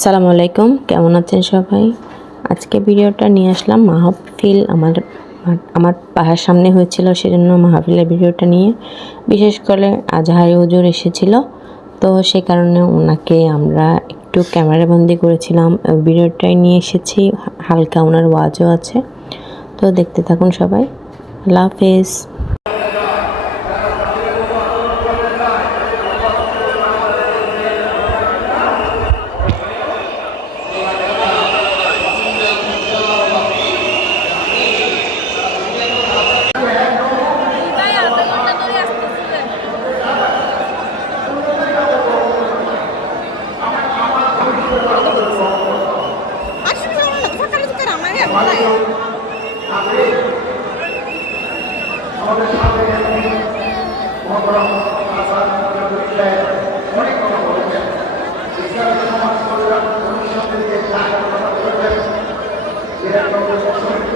আসসালামু আলাইকুম, কেমন আছেন সবাই? আজকে ভিডিওটা নিয়ে আসলাম মাহফিল, আমার আমার পাহাড় সামনে হয়েছিল সেজন্য মাহফিলের ভিডিওটা নিয়ে। বিশেষ করে আজহারি হুজুর এসেছিল, তো সে কারণে ওনাকে আমরা একটু ক্যামেরাবন্দি করেছিলাম। ভিডিওটাই নিয়ে এসেছি, হালকা ওনার ওয়াজও আছে। তো দেখতে থাকুন সবাই। আল্লাহ হাফেজ।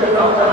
দেখো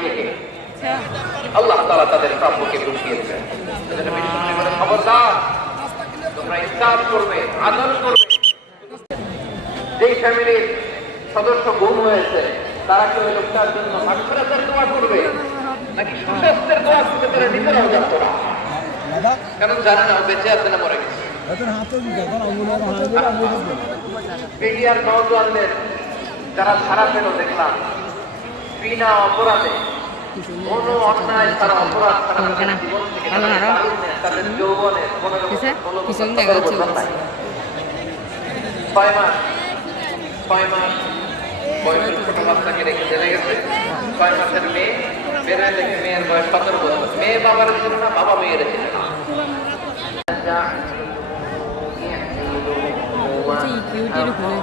আল্লাহ তালা তাদের প্রাপ্যকে বুঝিয়ে দেবেন। এজন্য বিশ্বনবী বলে, খবরদার তোমরা ইসলাম করবে আদর করবে। যেই ফ্যামিলির সদস্য গুম হয়েছে তারা কি লোকটার জন্য মাগফিরাতের দোয়া করবে? নাকি সুস্বাস্থ্যের দোয়া করতে তারা নিজেরাও জানতো না? কারণ জানে না বেঁচে আছে না মরে গেছে। যারা ছাড়া পেল দেখলাম বিনা অপরাধে কোনো অন্যায় ছাড়া অপরাধ ছাড়া তাদের জীবন থেকে ভালো না, আরও? তারুণ্যে, তাদের যৌবনে কোনো রকম কিসে? কোনো কিসে রকম দেখা যাচ্ছে? ছয় মাস। ছয় মাস। বয়সের ছোট বাচ্চাকে রেখে চলে গেছে। ছয় মাসের মেয়ে। বেড়ায় দেখে মেয়ের বয়স সতেরো বছর। মেয়ে বাবার ছিল না বাবা মেয়ের ছিল না উপরে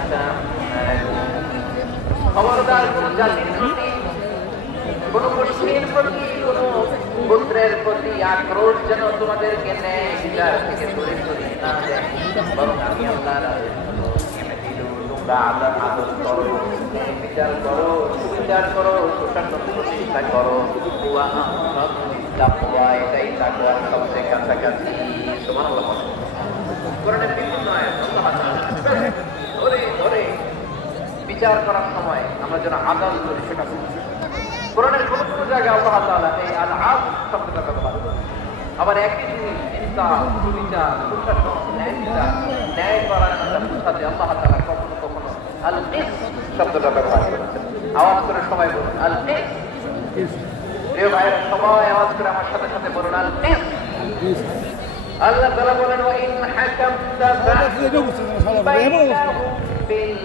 হ্যাঁ খবরদার কোন জাতির প্রতি কোন মুসলিমের প্রতি কোন পুত্রের প্রতি আক্রোশ যেন তোমাদেরকে নেয় বিচার থেকে দূরে সরিয়ে না দেয় বরং আমি করব, তোমরা আদর আদর করো বিচার করো সুবিচার করো সুশাসন প্রতিষ্ঠা করো তাকওয়া, এটাই তাকওয়ার সবচেয়ে কাছাকাছি বিভিন্ন আয়াত আল্লাহ ধরে ধরে বিচার করার সময় আমরা যেন আদালত করি, সেটা বুঝি। কোরআনের কোনো কোনো জায়গায় আল্লাহ তাআলা এই আল আদ শব্দটা ব্যবহার আবার একই জিনিস ন্যায় পরায়ণতা সাথে আল্লাহ কখনো কখনো আল ইস শব্দটা ব্যবহার আওয়াজ করে সবাই বলুন আল ইস ভাইয়ের, সবাই আওয়াজ করে আমার সাথে সাথে বলুন আল ইস আল্লাহ তাআলা বলেন, ওয়া ইন হাকামতা বিল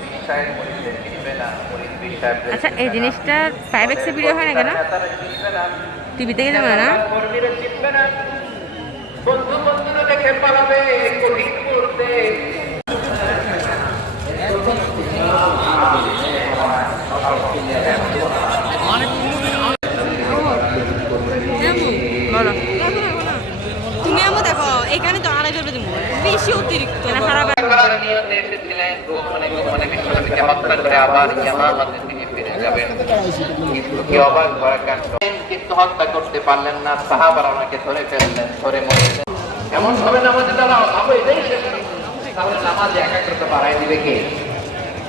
আচ্ছা এই জিনিসটা ফাইভ এক্সের ভিডিও হয় না কেন? টিভিতে গেলে না। বন্ধু দেখে পালাবে কঠিন মুহূর্তে বলো তুমি আমো দেখো এখানে তো আড়াই ফেলবে তুমি বেশি অতিরিক্ত খারাপ করার নিয়তে এসেছিলেন ওখানে ওখানে বিশ্বনবীকে হত্যা করে আবার ইয়ামামাতের দিকে ফিরে যাবেন কিন্তু কি অবাক করা কাণ্ড। কিন্তু হত্যা করতে পারলেন না সাহাবারা ওনাকে ধরে ফেললেন ধরে মরেছেন এমন ভাবে নামাজে দাঁড়াও ভাবো এটাই শেষ তাহলে নামাজে একাগ্রতা বাড়াই দিবে কে?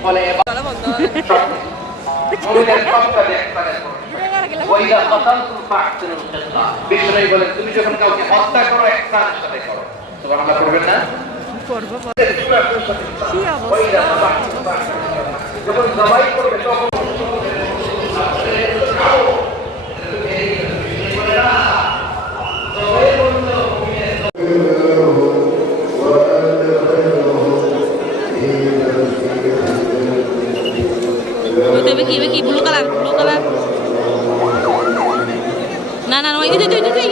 বলে এবার তুমি যখন কাউকে হত্যা করো একসাথে সাথে করো। সুবহানাল্লাহ করবেন না? করব কি অবস্থা। যখন জবাই করবে তখন কি কি? ব্লু কালার ব্লু কালার না না ওই যে তুই তুই